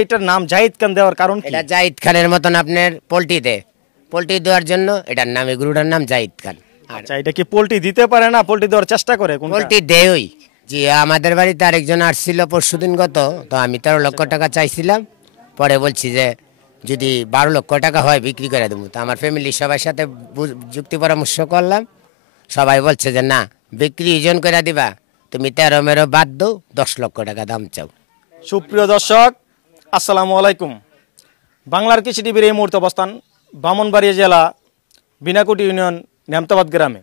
এইটার নাম জাহিদ খান দেওয়ার কারণ কি? এটা জাহিদ খানের মতন আপনার পোল্ট্রি দেওয়ার জন্য এটার নাম, এই গরুটার নাম জাহিদ খান। আচ্ছা, এটা কি পোল্ট্রি দিতে পারে না, পোল্ট্রি দেওয়ার চেষ্টা করে? পোল্ট্রি দেয়ই। জি, আমাদের বাড়িতে আরেকজন আসছিল পরশুদিন গত, তো আমি 13 লক্ষ টাকা চাইছিলাম। পরে বলছি যে যদি 12 লক্ষ টাকা হয় বিক্রি করে দেবো। তো আমার ফ্যামিলির সবার সাথে যুক্তি পরামর্শ করলাম, সবাই বলছে যে না, বিক্রি ইজন করে দিবা, তুমি 13 বাদ দাও, 10 লক্ষ টাকা দাম চাও। সুপ্রিয় দর্শক, আসসালামু আলাইকুম। বাংলার কৃষি টিভির এই মুহূর্তে অবস্থান ব্রাহ্মণবাড়িয়া জেলা বিনাকুটি ইউনিয়ন নেমতাবাদ গ্রামে।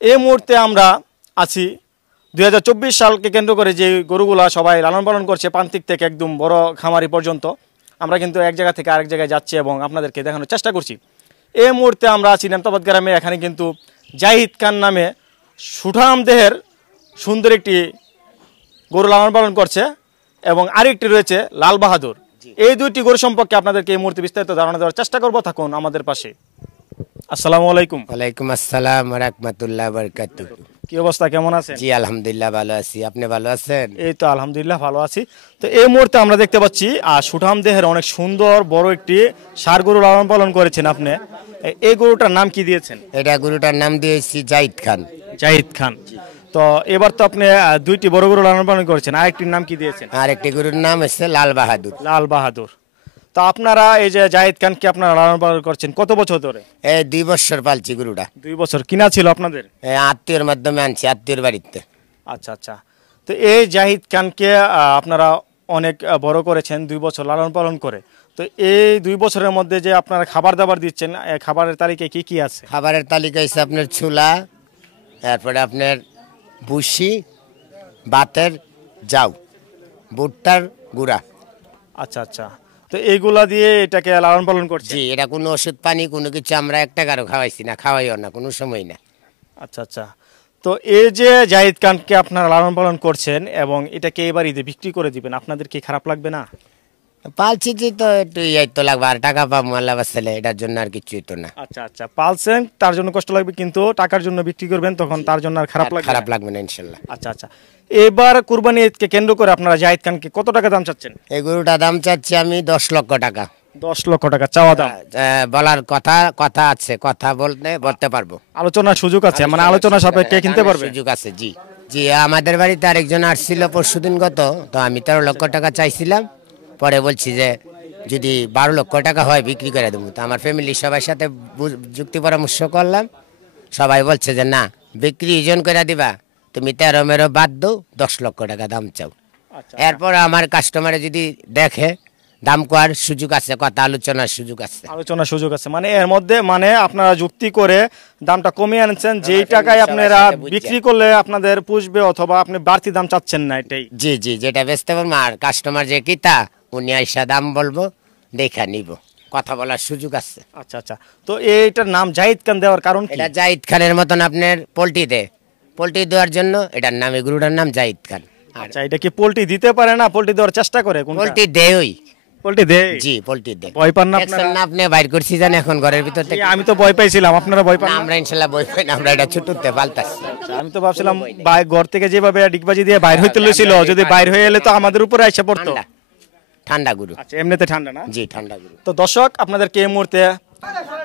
এই মুহূর্তে আমরা আছি 2024 সালকে কেন্দ্র করে যে গরুগুলা সবাই লালন পালন করছে, প্রান্তিক থেকে একদম বড় খামারি পর্যন্ত। আমরা কিন্তু এক জায়গা থেকে আরেক জায়গায় যাচ্ছি এবং আপনাদেরকে দেখানোর চেষ্টা করছি। এই মুহূর্তে আমরা আছি নেমতাবাদ গ্রামে। এখানে কিন্তু জাহিদ খান নামে সুঠাম দেহের সুন্দর একটি গরু লালন পালন করছে এবং আরেকটি রয়েছে লাল বাহাদুর। এই দুইটি গরু সম্পর্কে আপনাদেরকে এই মুহূর্তে বিস্তারিত ধারণা দেওয়ার চেষ্টা করবো। থাকুন আমাদের পাশে। আসসালামু আলাইকুম। ওয়ালাইকুম আসসালাম ওয়া রাহমাতুল্লাহি ওয়া বারাকাতুহু। কি অবস্থা, কেমন আছেন? জি আলহামদুলিল্লাহ ভালো আছি, আপনি ভালো আছেন? এই তো আলহামদুলিল্লাহ ভালো আছি। তো এই মুহূর্তে আমরা দেখতে পাচ্ছি সুঠাম দেহের অনেক সুন্দর বড় একটি ষাঁড় গরু লালন পালন করেছেন আপনি। এই গরুটার নাম কি দিয়েছেন? এটা গরুটার নাম দিয়েছি জাহিদ খান। জাহিদ খান। তো এবার তো আপনি দুইটি বড় গরু লালন পালন করেছেন, আরেকটির নাম কি দিয়েছেন? আরেকটি গরুর নাম হচ্ছে লাল বাহাদুর। লাল বাহাদুর। তো আপনারা এই যে জাহিদ খানকে আপনারা লালন পালন করছেন কত বছর ধরে? এই 2 বছর পালছি গরুটা। 2 বছর। কিনা ছিল আপনাদের? আত্মীয়র মাধ্যমে আনছি, আত্মীয়র বাড়িতে। আচ্ছা আচ্ছা। তো এই জাহিদ খানকে আপনারা অনেক বড় করেছেন 2 বছর লালন পালন করে। তো এই 2 বছরের মধ্যে যে আপনারা খাবার দাবার দিচ্ছেন, খাবারের তালিকায় কি কি আছে? খাবারের তালিকা হচ্ছে আপনার ছোলা, তারপরে আপনার ভুসি, ভাতের জাউ, ভুট্টার গুঁড়া। আচ্ছা আচ্ছা। তো এইগুলা দিয়ে এটাকে লালন পালন করছে? জি, এটা কোনো ওষুধ পানি কোনো কিছু আমরা 1 টাকারও খাওয়াইছি না, খাওয়াইও না, কোনো সময় না। আচ্ছা আচ্ছা। তো এই যে জাহিদ খানকে আপনারা লালন পালন করছেন এবং এটাকে এবার ঈদে বিক্রি করে দিবেন, আপনাদের কি খারাপ লাগবে না? পালছি যে তো একটু তো লাগবে, আর টাকা পাবো আল্লাহ বাসালে, এটার জন্য আর কিছুই তো না। আচ্ছা আচ্ছা, পালছেন তার জন্য কষ্ট লাগবে, কিন্তু টাকার জন্য বিক্রি করবেন তখন তার জন্য আর খারাপ লাগবে না ইনশাল্লাহ। আচ্ছা আচ্ছা। এবার কুরবানি ঈদকে কেন্দ্র করে আপনারা জাহিদ খানকে কত টাকা দাম চাচ্ছেন? এই গরুটা দাম চাচ্ছি আমি 10 লক্ষ টাকা। 10 লক্ষ টাকা চাওয়া দাম। বলার কথা আছে, কথা বলতে পারবো, আলোচনার সুযোগ আছে, মানে আলোচনা সাপেক্ষে কিনতে পারবে? সুযোগ আছে। জি জি, আমাদের বাড়িতে আরেকজন আসছিল পরশুদিন গত, তো আমি 13 লক্ষ টাকা চাইছিলাম। পরে বলছি যে যদি 12 লক্ষ টাকা হয় বিক্রি করে দেবো। তো আমার ফ্যামিলির সবার সাথে যুক্তি পরামর্শ করলাম, সবাই বলছে যে না, বিক্রি ইজন করে দিবা, তুমি 13 বাদ দাও, 10 লক্ষ টাকা দাম চাও। এরপর আমার কাস্টমারে যদি দেখে দাম করার সুযোগ আছে, কথা আলোচনার সুযোগ আছে। মানে এর মধ্যে মানে আপনারা যুক্তি করে দামটা কমিয়ে আনছেন, যেই টাকায় আপনারা বিক্রি করলে আপনাদের পুষবে, অথবা আপনি বাড়তি দাম চাচ্ছেন না, এটাই? জি জি, যেটা বেচতে পারবো। আর কাস্টমার যে কিতা উনি আইসা দাম বলবো, দেখা নিব, কথা বলার সুযোগ আছে। আচ্ছা আচ্ছা। তো এইটার নাম জাহিদ খান দেওয়ার কারণ কি? এটা জাহিদ খানের মতন আপনার পোল্ট্রি দেওয়ার জন্য এটার নাম, এই গরুটার নাম জাহিদ খান। আচ্ছা, এটা কি পোল্ট্রি দিতে পারে না, পোল্ট্রি দেওয়ার চেষ্টা করে? পোল্ট্রি দেয়ই। পোল্ট্রি দেয়? জি, পোল্ট্রি দেয়। ভয় পান না আপনারা? আপনি বাইর করছি জান এখন ঘরের ভিতর থেকে? আমি তো ভয় পাইছিলাম, আপনারা ভয় পান? আমরা ইনশাআল্লাহ ভয় পাই না, আমরা এটা ছোটতে পাল্টাচ্ছি। আমি তো ভাবছিলাম ঘর থেকে যেভাবে ডিগবাজি দিয়ে বাইর হইতে লইছিল, যদি বাইর হয়ে এলে তো আমাদের উপরে এসে পড়তো। ঠান্ডা গরু। আচ্ছা, এমনিতে ঠান্ডা না? জি, ঠান্ডা গরু। তো দর্শক, আপনাদেরকে এই মুহূর্তে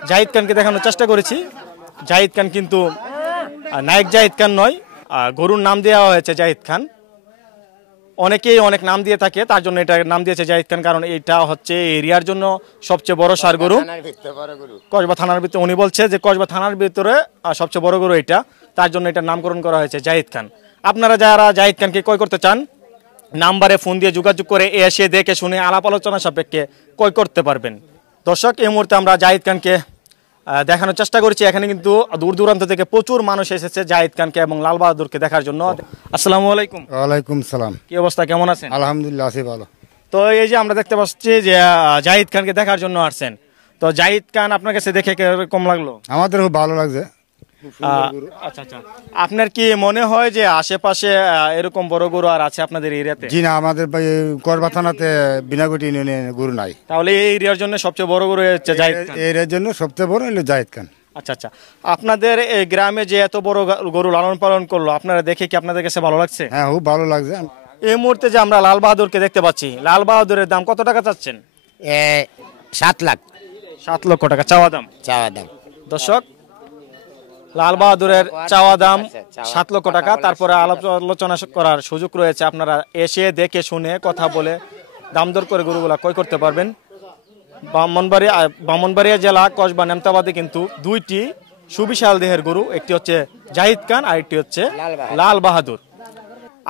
জাহিদ খানকে দেখানোর চেষ্টা করেছি। জাহিদ খান কিন্তু নায়ক জাহিদ খান নয়, গরুর নাম দেওয়া হয়েছে জাহিদ খান। অনেকেই অনেক নাম দিয়ে থাকে, তার জন্য এটা নাম দিয়েছে জাহিদ খান, কারণ এটা হচ্ছে এরিয়ার জন্য সবচেয়ে বড় ষাঁড় গরু। কসবা থানার ভিতরে, উনি বলছে যে কসবা থানার ভিতরে সবচেয়ে বড় গরু এটা, তার জন্য এটা নামকরণ করা হয়েছে জাহিদ খান। আপনারা যারা জাহিদ খানকে ক্রয় করতে চান, নাম্বারে ফোন দিয়ে যোগাযোগ করে এসে দেখে শুনে আলাপ আলোচনা সাপেক্ষে ক্রয় করতে পারবেন। দর্শক, এই মুহূর্তে আমরা জাহিদ খানকে দেখানোর চেষ্টা করছি। এখানে কিন্তু দূর দূরান্ত থেকে প্রচুর মানুষ এসেছে জাহিদ খানকে এবং লাল বাহাদুরকে দেখার জন্য। আসসালামু আলাইকুম। ওয়ালাইকুম সালাম। কি অবস্থা, কেমন আছেন? আলহামদুলিল্লাহ আছি ভালো। তো এই যে আমরা দেখতে পাচ্ছি যে জাহিদ খানকে দেখার জন্য আসছেন, তো জাহিদ খান আপনার কাছে দেখে কিরকম লাগলো? আমাদের খুব ভালো লাগছে। আচ্ছা আচ্ছা। আপনার কি মনে হয় যে আশেপাশে এরকম বড় গরু আর আছে আপনাদের এরিয়াতে? জি না, আমাদের করবা থানাতে বিনাকুটি ইউনিয়নে গরু নাই। তাহলে এই এরিয়ার জন্য সবচেয়ে বড় গরু হচ্ছে জাহিদ খান। এর জন্য সবচেয়ে বড় হলো জাহিদ খান। আচ্ছা আচ্ছা। আপনাদের এই গ্রামে যে এত বড় গরু লালন পালন করলো, আপনারা দেখে কি আপনাদের কাছে ভালো লাগছে? হ্যাঁ, খুব ভালো লাগছে। এই মুহূর্তে যে আমরা লাল বাহাদুরকে দেখতে পাচ্ছি, লাল বাহাদুরের দাম কত টাকা চাচ্ছেন? 7 লাখ 7 লক্ষ টাকা চাওয়া দাম। চাওয়া দাম। দর্শক, লাল বাহাদুরের চাওয়া দাম 7 লক্ষ টাকা। তারপরে আলোচনা করার সুযোগ রয়েছে, আপনারা এসে দেখে শুনে কথা বলে দাম দর করে গরুগুলা ক্রয় করতে পারবেন। ব্রাহ্মণবাড়িয়া জেলা কসবা নেমতাবাদে কিন্তু দুইটি সুবিশাল দেহের গরু, একটি হচ্ছে জাহিদ খান আর একটি হচ্ছে লাল বাহাদুর।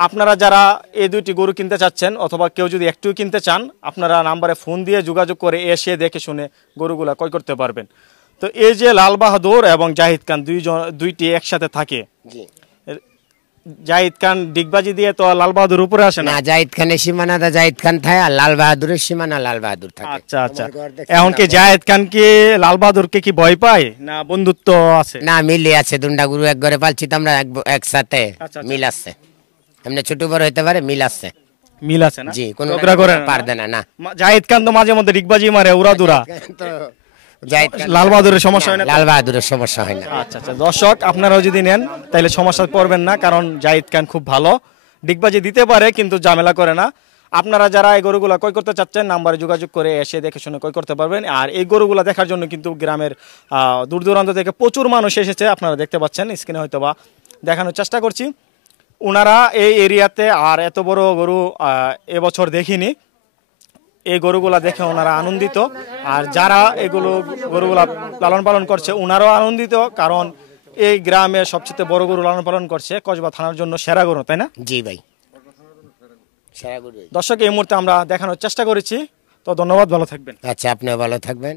আপনারা যারা এই দুইটি গরু কিনতে চাচ্ছেন অথবা কেউ যদি একটু কিনতে চান, আপনারা নাম্বারে ফোন দিয়ে যোগাযোগ করে এসে দেখে শুনে গরুগুলা ক্রয় করতে পারবেন। তো এই যে লাল বাহাদুর এবং জাহিদ খান দুইটি একসাথে থাকে, জাহিদ খান ডিগবাজি দিয়ে তো লাল বাহাদুর উপরে আসে না। জাহিদ খানের সীমানাটা জাহিদ খান থাকে আর লাল বাহাদুরের সীমানা লাল বাহাদুর থাকে। আচ্ছা আচ্ছা, এখন কি জাহিদ খান কি লাল বাহাদুরকে কি ভয় পায় না বন্ধুত্ব আছে? না, মিলে আছে। দুন্ডা গরু এক ঘরে পালছি তো আমরা, একসাথে মিল আছে। এমনি ছোট বড় হইতে পারে, মিল আছে। মিল আছে না? জি, কোনো ঝগড়া করে পারবে না। না, জাহিদ খান তো মাঝে মধ্যে ডিগবাজি মারে উড়াদুরা। লাল বাহাদুরের সমস্যা হয় না? লাল বাহাদুরের সমস্যা হয় না। আচ্ছা আচ্ছা, দর্শক আপনারাও যদি নেন তাহলে সমস্যা পড়বেন না, কারণ জাহিদ খান খুব ভালো, ডিগবাজি দিতে পারে কিন্তু ঝামেলা করে না। আপনারা যারা এই গরুগুলা ক্রয় করতে চাচ্ছেন নাম্বারে যোগাযোগ করে এসে দেখে শুনে ক্রয় করতে পারবেন। আর এই গরুগুলা দেখার জন্য কিন্তু গ্রামের দূর দূরান্ত থেকে প্রচুর মানুষ এসেছে, আপনারা দেখতে পাচ্ছেন স্ক্রিনে হয়তো বা দেখানোর চেষ্টা করছি। ওনারা এই এরিয়াতে আর এত বড় গরু এবছর দেখিনি, এই গরুগুলা দেখে ওনারা আনন্দিত। আর যারা গরুগুলা লালন পালন করছে ওনারাও আনন্দিত, কারণ এই গ্রামে সবচেয়ে বড় গরু লালন পালন করছে কসবা থানার জন্য সেরা গরু, তাই না? জি ভাই, সেরা গরু। দর্শক, এই মুহূর্তে আমরা দেখানোর চেষ্টা করেছি। তো ধন্যবাদ, ভালো থাকবেন। আচ্ছা, আপনিও ভালো থাকবেন।